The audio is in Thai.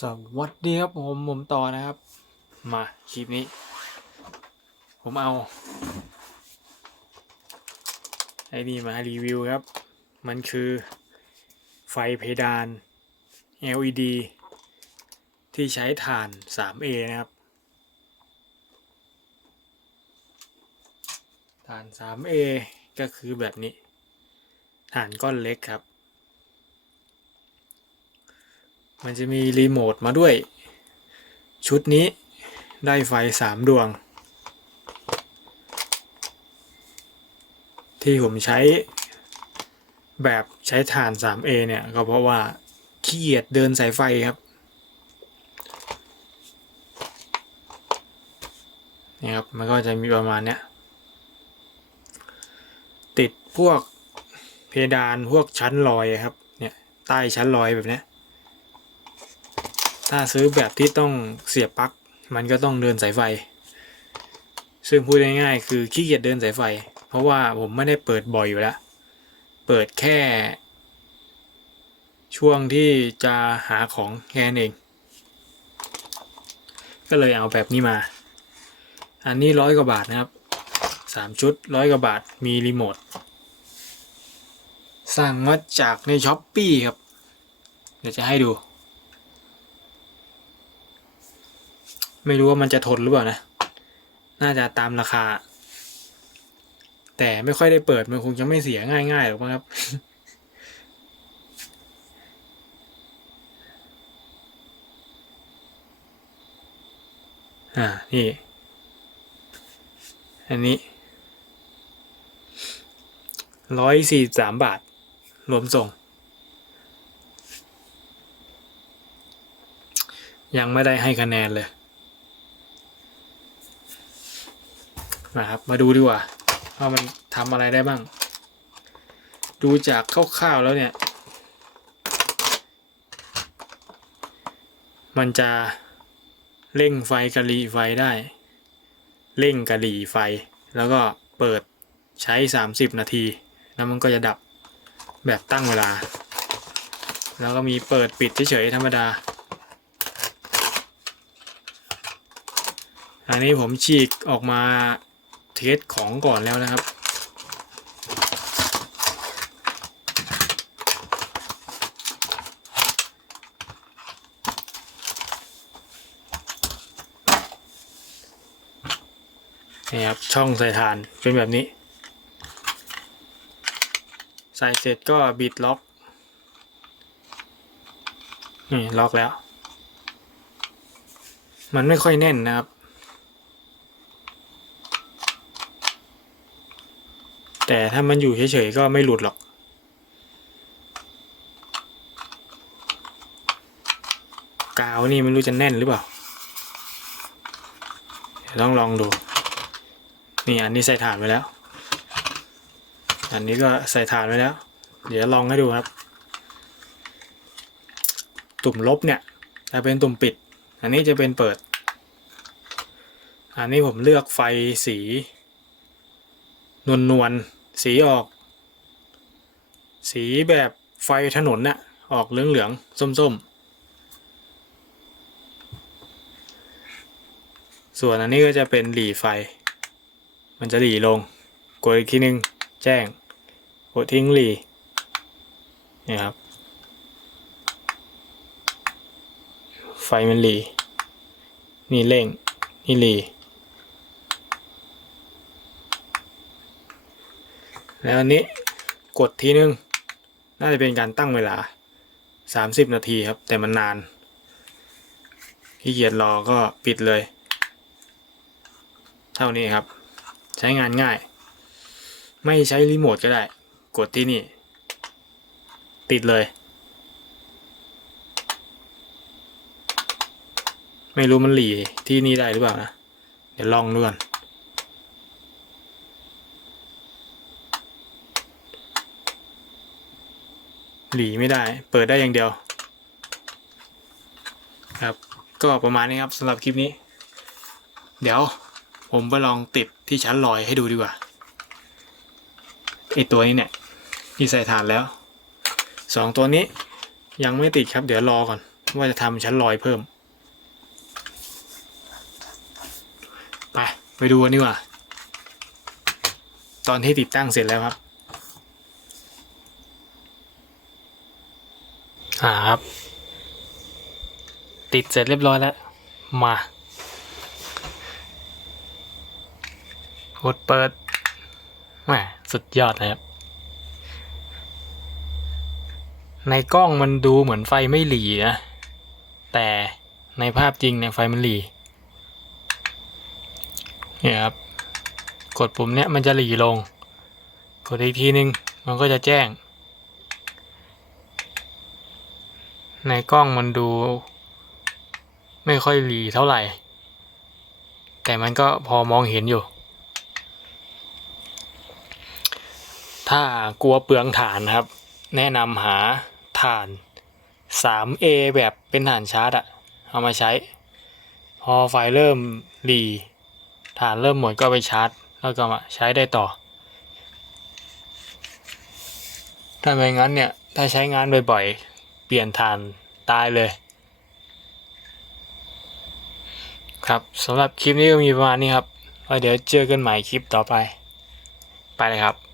สวัสดีครับผมผมต่อนะครับ มาคลิปนี้ ผมเอาไอ้นี่มารีวิวครับ มันคือไฟเพดาน LED ที่ใช้ถ่าน 3A นะครับ ถ่าน 3A ก็คือแบบนี้ถ่านก้อนเล็กครับ มันจะมีรีโมทมาด้วย ชุดนี้ได้ไฟ 3 ดวง ที่ผมใช้แบบใช้ถ่าน 3A เนี่ย ก็เพราะว่าขี้เกียจเดินสายไฟครับนี่ครับ มันก็จะมีประมาณเนี้ย ติดพวกเพดานพวกชั้นลอยครับ เนี่ยใต้ชั้นลอยแบบนี้ถ้าซื้อแบบที่ต้องเสียบปลั๊กมันก็ต้องเดินสายไฟ ซึ่งพูดง่ายๆคือขี้เกียจเดินสายไฟ เพราะว่าผมไม่ได้เปิดบ่อยอยู่แล้ว เปิดแค่ ช่วงที่จะหาของแค่นั้นเอง ก็เลยเอาแบบนี้มา อันนี้ร้อยกว่าบาทนะครับ สามชุดร้อยกว่าบาท มีรีโมท สั่งมาจากในช้อปปี้ครับ เดี๋ยวจะให้ดู ไม่รู้ว่ามันจะทนหรือเปล่านะ น่าจะตามราคา แต่ไม่ค่อยได้เปิดมันคงจะไม่เสียง่ายๆหรอกครับอ่า นี่ อันนี้ ร้อยสี่สามบาท รวมส่ง ยังไม่ได้ให้คะแนนเลยมาครับ มาดูดีกว่า ว่ามันทำอะไรได้บ้าง ดูจากคร่าวๆแล้วเนี่ย มันจะเร่งไฟกะหรี่ไฟได้ เร่งกะหรี่ไฟ แล้วก็เปิดใช้ 30 นาที แล้วมันก็จะดับแบบตั้งเวลา แล้วก็มีเปิดปิดเฉยๆธรรมดา อันนี้ผมฉีกออกมาเทสของก่อนแล้วนะครับ นี่ครับช่องใส่ฐานเป็นแบบนี้ ใส่เสร็จก็บิดล็อก นี่ล็อกแล้ว มันไม่ค่อยแน่นนะครับ แต่ถ้ามันอยู่เฉยๆก็ไม่หลุดหรอก กาวนี่ไม่รู้จะแน่นหรือเปล่าต้องลองดู นี่อันนี้ใส่ถ่านไว้แล้ว อันนี้ก็ใส่ถ่านไว้แล้ว เดี๋ยวลองให้ดูครับ ตุ่มลบเนี่ยจะเป็นตุ่มปิด อันนี้จะเป็นเปิด อันนี้ผมเลือกไฟสี นวลนวลๆสีออก สีแบบไฟถนนน่ะออกเหลืองเหลืองๆส้มส้มๆส่วนอันนี้ก็จะเป็นหลีไฟ มันจะหลีลง กดอีกทีนึง แจ้ง กดทิ้งหลีนี่ครับ ไฟมันหลีนี่เร่ง นี่หลีแล้วอันนี้กดทีนึง น่าจะเป็นการตั้งเวลา 30 นาทีครับ แต่มันนานขี้เกียจรอก็ปิดเลย เท่านี้ครับ ใช้งานง่าย ไม่ใช้รีโมทก็ได้ กดที่นี่ ติดเลย ไม่รู้มันหลีที่นี่ได้หรือเปล่านะ เดี๋ยวลองดูก่อนหลีไม่ได้ เปิดได้อย่างเดียว ครับ ก็ประมาณนี้ครับสำหรับคลิปนี้ เดี๋ยวผมไปลองติดที่ชั้นลอยให้ดูดีกว่าไอตัวนี้เนี่ย ที่ใส่ฐานแล้วสองตัวนี้ยังไม่ติดครับ เดี๋ยวรอก่อน ว่าจะทำชั้นลอยเพิ่ม ไป ไปดูกันดีกว่า ตอนที่ติดตั้งเสร็จแล้วครับอ่าครับ ติดเสร็จเรียบร้อยแล้ว มากดเปิดแหมสุดยอดเลยครับ ในกล้องมันดูเหมือนไฟไม่หลีนะ แต่ในภาพจริงเนี่ยไฟมันหลีเนี่ยครับ กดปุ่มเนี้ยมันจะหลีลง กดอีกทีนึงมันก็จะแจ้ง ในกล้องมันดู ไม่ค่อยหลีเท่าไหร่ แต่มันก็พอมองเห็นอยู่ ถ้ากลัวเปลืองฐานครับ แนะนำหา ฐาน 3A แบบเป็นฐานชาร์จอะเอามาใช้ พอไฟเริ่มหลีฐานเริ่มหมดก็ไปชาร์จ แล้วก็มาใช้ได้ต่อ ถ้าไม่งั้นเนี่ย ถ้าใช้งานบ่อยๆ เปลี่ยนฐานตายเลย ครับสำหรับคลิปนี้ก็มีประมาณนี้ครับไว้เดี๋ยวเจอกันใหม่คลิปต่อไป ไปเลยครับ